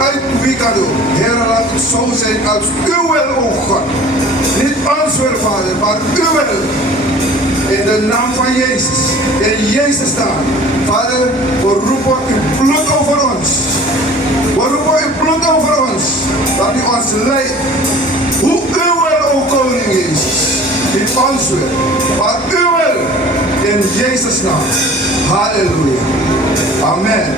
uit wie kan doen. Heer, laat het zo zijn als uw wil, o God. Niet ons wil, Vader, maar uw wil. In de naam van Jezus. In Jezus' naam. Vader, we roepen uw bloed over ons. We roepen uw bloed over ons. Dat u ons leidt. Hoe uw wil, o Koning Jezus. Niet ons wil, maar uw wil. In Jezus' naam. Halleluja. Amen.